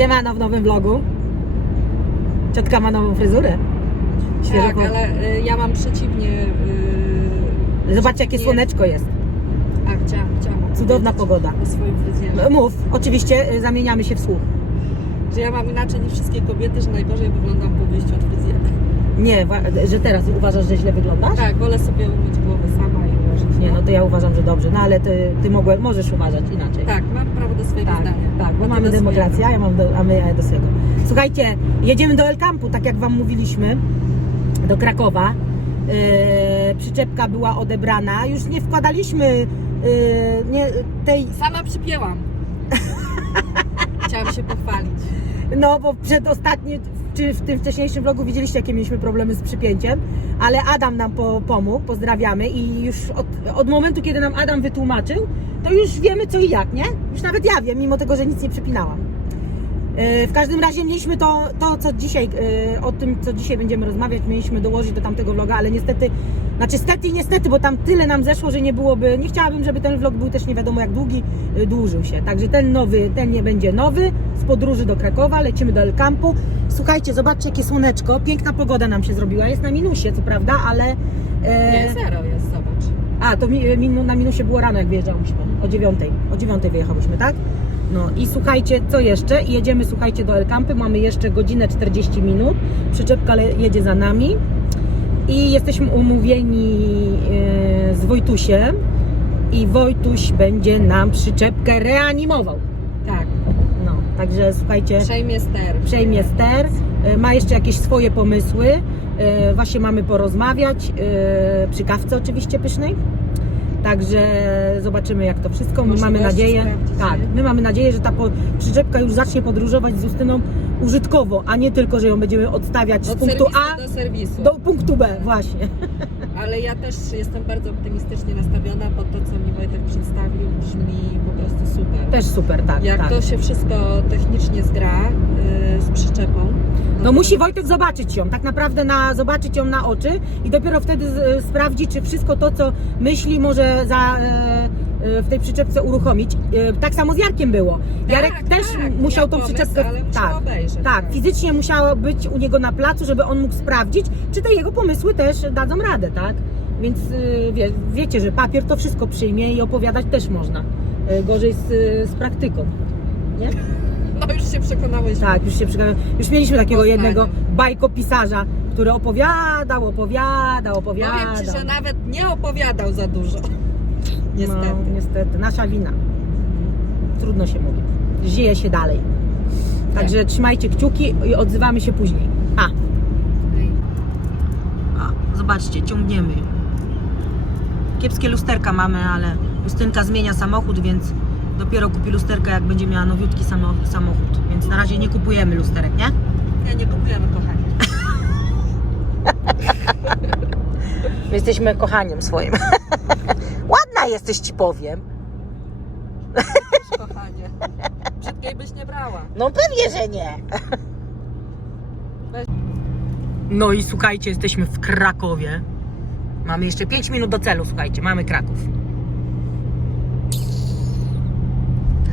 Siemano w nowym vlogu. Ciotka ma nową fryzurę. Świeżo Tak, po- ale y, ja mam przeciwnie. y, Zobaczcie jakie słoneczko jest. A, chciałam, chciałam Cudowna opowiedzieć pogoda. O swoim fryzjerze. Mów, oczywiście y, zamieniamy się w słuch. Że ja mam inaczej niż wszystkie kobiety, że najgorzej wyglądam po wyjściu od fryzjera. Nie, wa- że teraz uważasz, że źle wyglądasz? Tak, wolę sobie umyć głowę sama i ułożyć. Nie, no to ja uważam, że dobrze. No ale ty, ty mogłe, możesz uważać inaczej. Tak, mam prawo do swojego Tak, zdania. tak, bo mamy demokrację, a, ja mam do, a my ja do swojego. Słuchajcie, jedziemy do El Campu, tak jak Wam mówiliśmy, do Krakowa. Yy, przyczepka była odebrana. Już nie wkładaliśmy yy, nie, tej, Sama przypięłam. Chciałam się pochwalić. no bo przedostatni, czy w tym wcześniejszym vlogu widzieliście, jakie mieliśmy problemy z przypięciem, ale Adam nam po, pomógł, pozdrawiamy i już od, od momentu, kiedy nam Adam wytłumaczył, to już wiemy co i jak, nie? Już nawet ja wiem, mimo tego, że nic nie przypinałam. E, W każdym razie mieliśmy to, to co dzisiaj, e, o tym co dzisiaj będziemy rozmawiać, mieliśmy dołożyć do tamtego vloga, ale niestety, znaczy stety i niestety, bo tam tyle nam zeszło, że nie byłoby, nie chciałabym, żeby ten vlog był też nie wiadomo jak długi, e, dłużył się. Także ten nowy, ten nie będzie nowy, z podróży do Krakowa, lecimy do El Campu. Słuchajcie, zobaczcie jakie słoneczko, piękna pogoda nam się zrobiła, jest na minusie, co prawda, ale... e, Nie, zero jest, zobacz. a, to mi, minu, na minusie było rano, jak wyjeżdżałyśmy. O dziewiątej. O dziewiątej wyjechałyśmy, tak? No i słuchajcie, co jeszcze? Jedziemy, słuchajcie, do El Campy. Mamy jeszcze godzinę 40 minut. Przyczepka jedzie za nami. I jesteśmy umówieni e, z Wojtusiem. I Wojtuś będzie nam przyczepkę reanimował. Tak, No, także słuchajcie, przejmie ster. przejmie ster. E, Ma jeszcze jakieś swoje pomysły. E, Właśnie mamy porozmawiać. Przy kawce oczywiście pysznej. Także zobaczymy jak to wszystko. My mamy nadzieję, tak, my mamy nadzieję, że ta po, przyczepka już zacznie podróżować z Justyną użytkowo, a nie tylko, że ją będziemy odstawiać z Od punktu A do serwisu. do punktu B, właśnie. Ale ja też jestem bardzo optymistycznie nastawiona, bo to, co mi Wojtek przedstawił, brzmi. Też super, tak, Jak tak. to się wszystko technicznie zgra y, z przyczepą. No musi Wojtek zobaczyć ją, tak naprawdę na, zobaczyć ją na oczy i dopiero wtedy z, sprawdzi, czy wszystko to, co myśli, może za, e, e, w tej przyczepce uruchomić. Tak samo z Jarkiem było. Jarek Tak, też tak, musiał tą pomysł, przyczepkę... tak, obejrzeć, tak, tak. fizycznie musiało być u niego na placu, żeby on mógł sprawdzić, czy te jego pomysły też dadzą radę, tak? Więc y, wie, wiecie, że papier to wszystko przyjmie i opowiadać też można. E, Gorzej z, z praktyką. Nie? No już się przekonałeś. Tak, już się przekonałem. Już mieliśmy takiego Poznanie. jednego bajkopisarza, który opowiadał, opowiadał, opowiadał. Powiem Ci, że nawet nie opowiadał za dużo. Niestety. No, niestety, nasza wina. Trudno się mówi. Żyje się dalej. Także trzymajcie kciuki i odzywamy się później. A, a zobaczcie, ciągniemy. Kiepskie lusterka mamy, ale Justynka zmienia samochód, więc dopiero kupi lusterkę, jak będzie miała nowiutki samo- samochód. Więc na razie nie kupujemy lusterek, nie? Nie, nie kupujemy, kochani. My jesteśmy kochaniem swoim. Ładna jesteś, ci powiem. Kochanie. Brzydkiej byś nie brała. No pewnie, że nie. No i słuchajcie, jesteśmy w Krakowie. Mamy jeszcze 5 minut do celu, słuchajcie, mamy Kraków.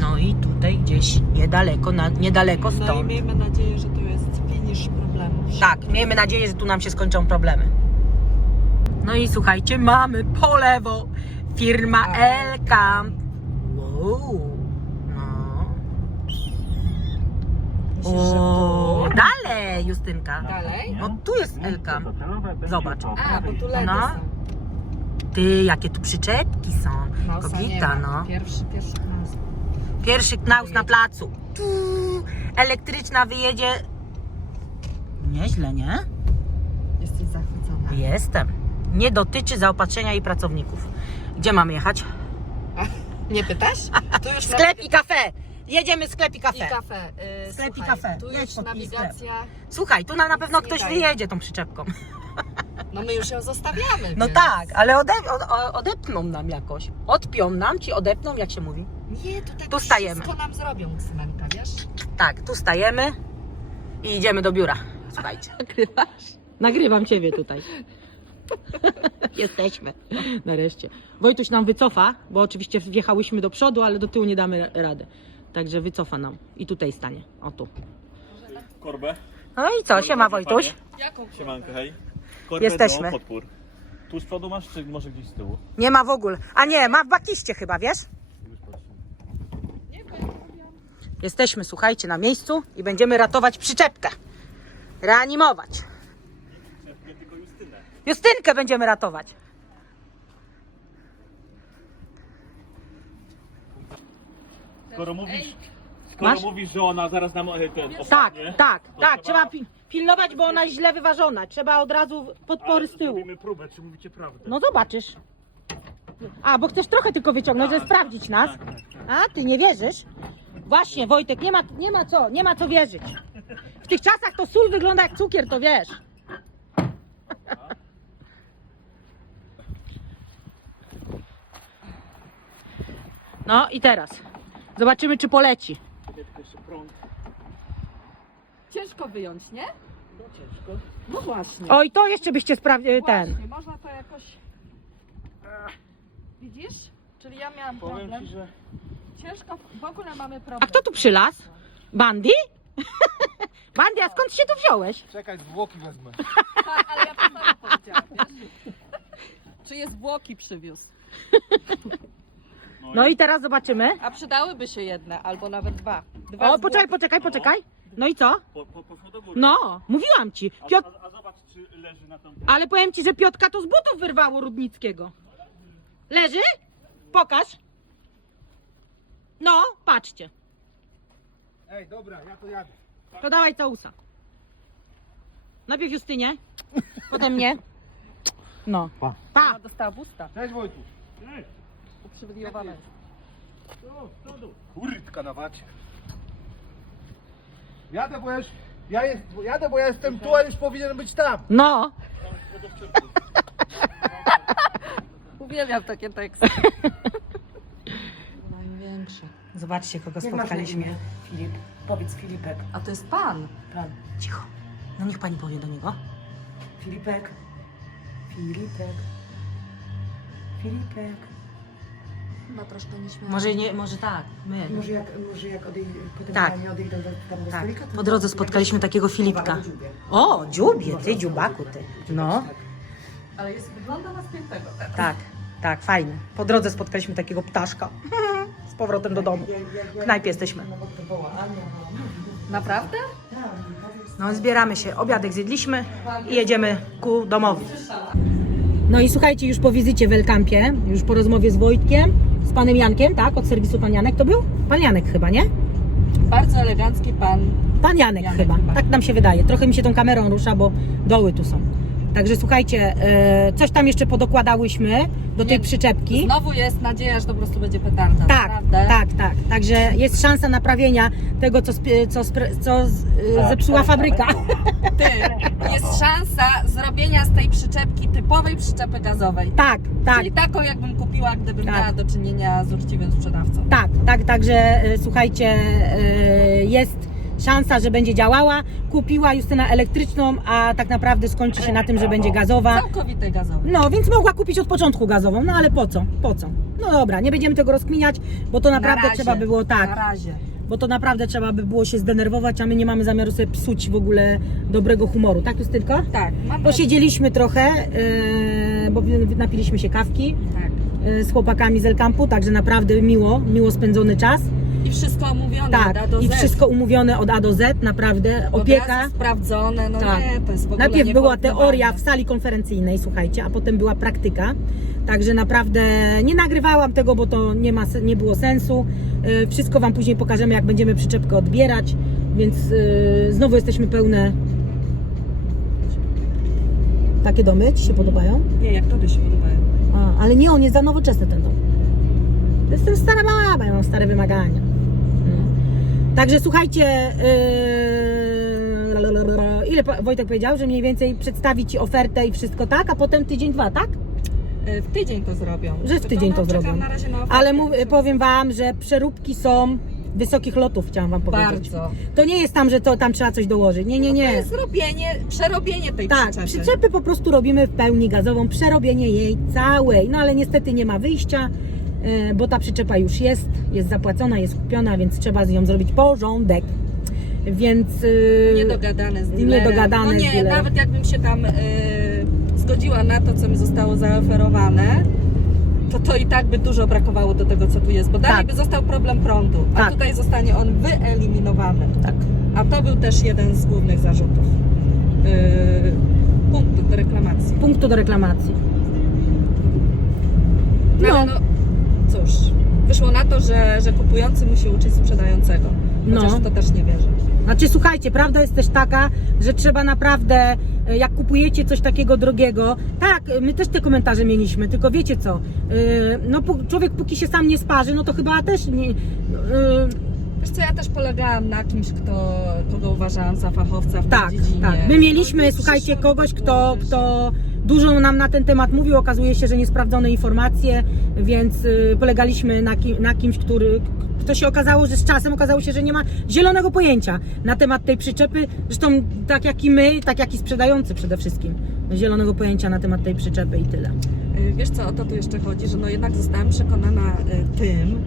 No i tutaj gdzieś niedaleko, na, niedaleko No i stąd. miejmy nadzieję, że to jest finisz problemów. Tak, miejmy nadzieję, że tu nam się skończą problemy. No i słuchajcie, mamy po lewo firma Elkamp. Wow. Justynka. Dalej? No tu jest Elkamp. Zobacz. A, bo tu LEDy No. są. Ty, jakie tu przyczepki są. Mausa nie Kobita, ma. no. Pierwszy, pierwszy knas. Pierwszy knaus na placu. Tu, elektryczna wyjedzie. Nieźle, nie? Jesteś zachwycona. Jestem. Nie dotyczy zaopatrzenia i pracowników. Gdzie mamy jechać? Nie pytasz? Tu już Sklep i kafe. Jedziemy sklep i I kafe. kafe. Yy, Sklep i słuchaj, kafe. Tu Jedź już pod i sklep. nawigacja. Słuchaj, tu nam na pewno ktoś wyjedzie tą przyczepką. No my już ją zostawiamy. No więc... tak, ale ode, od, odepną nam jakoś. Odpią nam, ci odepną, jak się mówi. Nie, tutaj Tu stajemy. wszystko nam zrobią cmenka, wiesz? Tak, tu stajemy i idziemy do biura. Słuchajcie. Nagrywasz? Nagrywam Ciebie tutaj. Jesteśmy. Nareszcie. Wojtuś nam wycofa, bo oczywiście wjechałyśmy do przodu, ale do tyłu nie damy rady. Także wycofa nam. I tutaj stanie. O tu. Korbę. No i co, siema Wojtuś. Jaką? Siemanko, hej. Korbę Jesteśmy. do podpór. Tu z przodu masz, czy może gdzieś z tyłu? Nie ma w ogóle. A nie, ma w bakiście chyba, wiesz? Jesteśmy, słuchajcie, na miejscu i będziemy ratować przyczepkę. Reanimować. Nie tylko Justynę. Justynkę będziemy ratować. Skoro mówisz, skoro Masz? mówisz, że ona zaraz nam e, ten Tak, opadnie, tak, to tak. Trzeba pi- pilnować, bo ona jest źle wyważona. Trzeba od razu podpory z tyłu. Robimy próbę, czy mówicie prawdę. No zobaczysz. A, bo chcesz trochę tylko wyciągnąć, żeby sprawdzić nas. Tak, tak, tak. A, ty nie wierzysz? Właśnie, Wojtek, nie ma, nie ma co, nie ma co wierzyć. W tych czasach to sól wygląda jak cukier, to wiesz. No i teraz zobaczymy, czy poleci. Ciężko wyjąć, nie? No ciężko. No właśnie. Oj, to jeszcze byście sprawdzili ten. Właśnie, można to jakoś... Widzisz? Czyli ja miałam Powiem problem. ci, że Ciężko, w ogóle mamy problem. A kto tu przylazł? Bandy? Bandy, a skąd się tu wziąłeś? Czekaj, zwłoki wezmę. Tak, ale ja to samo powiedziałam, wiesz? Czy jest zwłoki przywiózł? No i teraz zobaczymy. A przydałyby się jedne, albo nawet dwa. dwa O, poczekaj, poczekaj, poczekaj. No i co? po, po, poszło do góry. No, mówiłam ci. A, Piotr, a, a zobacz, czy leży na tą... ale powiem ci, że Piotka to z butów wyrwało Rudnickiego. Leży? Pokaż. No, patrzcie. Ej, dobra, ja to jadę. To dawaj całusa. Najpierw Justynie, potem mnie. No. Pa. Pa. Ona dostała busta, Cześć Wojtu. Ej, uprzywilejowane. Kurtka na wacie. Jadę, bo ja już, ja jest, jadę, bo ja jestem tu, a już powinien być tam. No. Uwielbiam takie teksty. Największe. Zobaczcie, kogo spotkaliśmy. Filip. Powiedz Filipek. A to jest pan. Pan. Cicho. No niech pani powie do niego. Filipek. Filipek. Filipek. Chyba troszkę nieśmiało. Może nie, może tak. My. Może jak, może jak odej, potem Tak. tak. odejdą do, tam do Tak. stolika, to Po drodze spotkaliśmy takiego Filipka. O, dziubie, ty dziubaku ty. No, Ale jest, wygląda na spiętego. Tak. tak, tak, fajny. Po drodze spotkaliśmy takiego ptaszka. Z powrotem do domu. W knajpie jesteśmy. Naprawdę? No, zbieramy się. Obiadek zjedliśmy i jedziemy ku domowi. No i słuchajcie, już po wizycie w Elkampie, już po rozmowie z Wojtkiem, z panem Jankiem, tak? Od serwisu pan Janek to był? Pan Janek chyba, nie? Bardzo elegancki pan. Pan Janek, Janek chyba. chyba. Tak nam się wydaje. Trochę mi się tą kamerą rusza, bo doły tu są. Także słuchajcie, e, coś tam jeszcze podokładałyśmy do tej Nie. przyczepki. Znowu jest nadzieja, że to po prostu będzie petarda. Tak, naprawdę. tak, tak. Także jest szansa naprawienia tego, co, co, co z, e, zepsuła fabryka. Ty, jest szansa zrobienia z tej przyczepki typowej przyczepy gazowej. Tak, tak. Czyli taką, jakbym kupiła, gdybym Tak. miała do czynienia z uczciwym sprzedawcą. Tak, tak, także e, słuchajcie, e, jest szansa, że będzie działała. Kupiła Justyna elektryczną, a tak naprawdę skończy się na tym, że będzie gazowa. Całkowitej gazowej. No, więc mogła kupić od początku gazową, no ale po co? Po co? No dobra, nie będziemy tego rozkminiać, bo to naprawdę Na razie, trzeba by było Na tak, razie. bo to naprawdę trzeba by było się zdenerwować, a my nie mamy zamiaru sobie psuć w ogóle dobrego humoru, tak Justynko? Tak, mam Posiedzieliśmy trochę, yy, bo napiliśmy się kawki Tak. yy, z chłopakami z El Campu, także naprawdę miło, miło spędzony czas. I wszystko omówione Tak, od A do i Z. wszystko umówione od A do Z, naprawdę. Opieka. Sprawdzone, no Tak. nie, to jest w ogóle Najpierw była teoria w sali konferencyjnej, słuchajcie, a potem była praktyka. Także naprawdę nie nagrywałam tego, bo to nie, ma, se- nie było sensu. Yy, Wszystko Wam później pokażemy, jak będziemy przyczepkę odbierać, więc yy, znowu jesteśmy pełne. Takie domy Ci się podobają? Nie, jak tobie się podobają. A, ale nie, on jest za nowoczesny ten dom. Jestem stara baba, ja mam stare wymagania. No. Także słuchajcie, yy, ile Wojtek powiedział, że mniej więcej przedstawi Ci ofertę i wszystko tak, a potem tydzień, dwa, tak? E, W tydzień to zrobią. Że w tydzień no, to zrobią. Na razie na ofertę. Ale mów, powiem Wam, że przeróbki są wysokich lotów, chciałam Wam powiedzieć. Bardzo. To nie jest tam, że to tam trzeba coś dołożyć. Nie, nie, To nie. jest zrobienie, przerobienie tej Tak, przyczepy. przyczepy po prostu robimy w pełni gazową, przerobienie jej całej. No ale niestety nie ma wyjścia. E, bo ta przyczepa już jest, jest zapłacona, jest kupiona, więc trzeba z nią zrobić porządek. Więc e, Niedogadane z dealerem. Niedogadane no z nie, dealerem. nawet jakbym się tam y, zgodziła na to, co mi zostało zaoferowane, to to i tak by dużo brakowało do tego, co tu jest, bo dalej Tak. by został problem prądu, a Tak. tutaj zostanie on wyeliminowany. tak. A to był też jeden z głównych zarzutów. Yy, punktu do reklamacji. punktu do reklamacji. No. No. Cóż, wyszło na to, że, że kupujący musi uczyć sprzedającego. Chociaż No. w to też nie wierzę. Znaczy, słuchajcie, prawda jest też taka, że trzeba naprawdę, e, jak kupujecie coś takiego drogiego, tak, my też te komentarze mieliśmy, tylko wiecie co, e, no człowiek póki się sam nie sparzy, no to chyba też nie, e, Wiesz co, ja też polegałam na kimś, kto, kogo uważałam za fachowca w tak, tej dziedzinie. tak. My mieliśmy, No słuchajcie, kogoś, kto, głowy, kto dużo nam na ten temat mówił, okazuje się, że niesprawdzone informacje, więc y, polegaliśmy na, kim, na kimś, który, kto się okazało, że z czasem okazało się, że nie ma zielonego pojęcia na temat tej przyczepy, zresztą tak jak i my, tak jak i sprzedający przede wszystkim, zielonego pojęcia na temat tej przyczepy i tyle. Y, Wiesz co, o to tu jeszcze chodzi, że no jednak zostałam przekonana y, tym,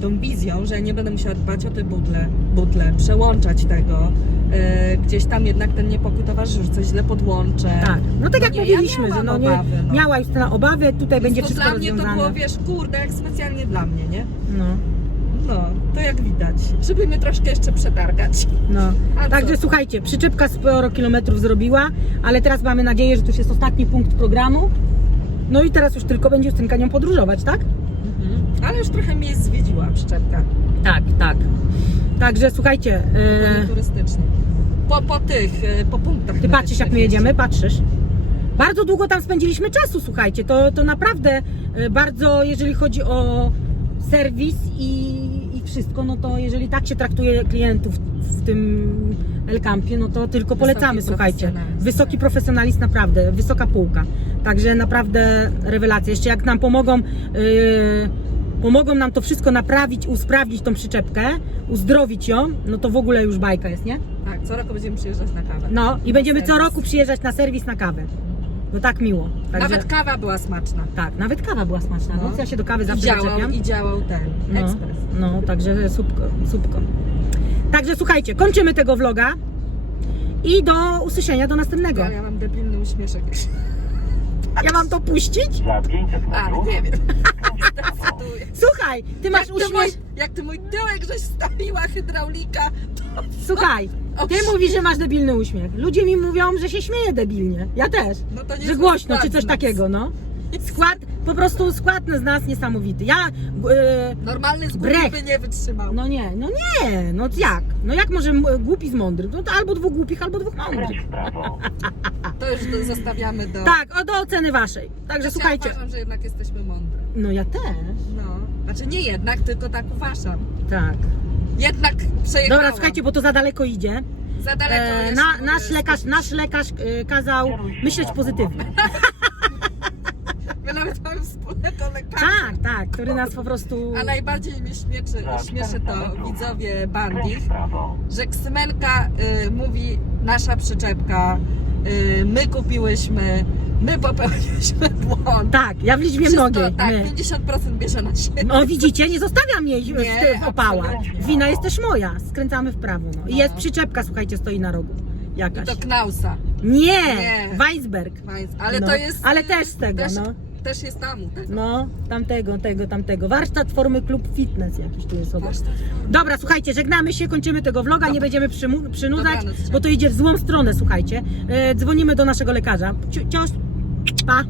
tą wizją, że nie będę musiała dbać o te butle, butle przełączać tego. Y, Gdzieś tam jednak ten niepokój towarzyszy, coś źle podłączę. Tak, no tak No jak nie, mówiliśmy, ja że no miałam nie, obawy, no. miała Justyna obawy, tutaj Więc będzie to wszystko dla mnie to rozwiązane. było, wiesz, kurde, jak specjalnie dla mnie, nie? No, No, to jak widać. Żeby mnie troszkę jeszcze przetargać. no. A Także co? słuchajcie, przyczepka sporo kilometrów zrobiła, ale teraz mamy nadzieję, że to już jest ostatni punkt programu. No i teraz już tylko będzie Justynka nią podróżować, tak? Mhm. Ale już trochę miejsc zwiedziła przyczepka. Tak, tak. Także słuchajcie, e, turystycznie. Po, po tych, e, po punktach. ty patrzysz jak my jedziemy, patrzysz. Bardzo długo tam spędziliśmy czasu, słuchajcie. To, to naprawdę e, bardzo, jeżeli chodzi o serwis i, i wszystko, no to jeżeli tak się traktuje klientów w tym El Campie, no to tylko polecamy, słuchajcie. profesjonalizm. Wysoki profesjonalizm, naprawdę, wysoka półka. Także naprawdę rewelacja. Jeszcze jak nam pomogą, yy, pomogą nam to wszystko naprawić, usprawnić tą przyczepkę, uzdrowić ją, no to w ogóle już bajka jest, nie? Tak, co roku będziemy przyjeżdżać na kawę. No i będziemy co serwis. roku przyjeżdżać na serwis na kawę. No tak miło. Także, Nawet kawa była smaczna. tak, nawet kawa była smaczna. No. No. Ja się do kawy I zawsze działał. I działał ten No, ekspres. no, także słupko, słupko. Także słuchajcie, kończymy tego vloga i do usłyszenia do następnego. Ale ja mam debilny uśmieszek. Ja mam to puścić? Za 500 A, metrów nie wiem. Słuchaj, ty masz jak, ty mój, uśmiech. jak ty mój tyłek żeś stawiła hydraulika, to Słuchaj, ty mówisz, że masz debilny uśmiech. Ludzie mi mówią, że się śmieje debilnie. Ja też. No to nie Że jest głośno, czy coś takiego, no. Skład, po prostu skład z nas niesamowity. Ja, yy, Normalny z Brech. by nie wytrzymał. no nie, no nie, no jak? No jak może m- głupi z mądrych? No to albo dwóch głupich, albo dwóch mądrych. To już zostawiamy do... Tak, o, do oceny waszej. Także Ja słuchajcie. uważam, że jednak jesteśmy mądre. No ja też. No. Znaczy nie jednak, tylko tak uważam. Tak. Jednak przejechałam. Dobra, słuchajcie, bo to za daleko idzie. Za daleko E, jest, na, nasz lekarz, nasz lekarz e, kazał myśleć pozytywnie. My nawet mamy Tak, tak, który nas po prostu. A najbardziej mnie śmieszy, Za śmieszy 400 to metrów. widzowie Bandich, że Ksymenka y, mówi nasza przyczepka, y, my kupiłyśmy, my popełniliśmy błąd. Tak, ja w liczbie Wszystko, mnogiej. tak, my. 50% bierze na siebie. No widzicie, nie zostawiam jej w, Nie, w, opałach. absolutnie. Wina jest też moja. Skręcamy w prawo. No. I No. jest przyczepka, słuchajcie, stoi na rogu. I Jakaś. to Knausa. Nie! Nie. Weisberg. Ale No, to jest... ale też z tego, też, no. Też jest tam. Tak? No, tamtego, tego, tamtego. Warsztat formy klub fitness jakiś tu jest obok. Warsztat. Dobra, słuchajcie, żegnamy się, kończymy tego vloga, nie będziemy przymu- przynudzać, Dobranoc, bo to idzie w złą stronę, słuchajcie. E, dzwonimy do naszego lekarza. Cio- Cios, pa.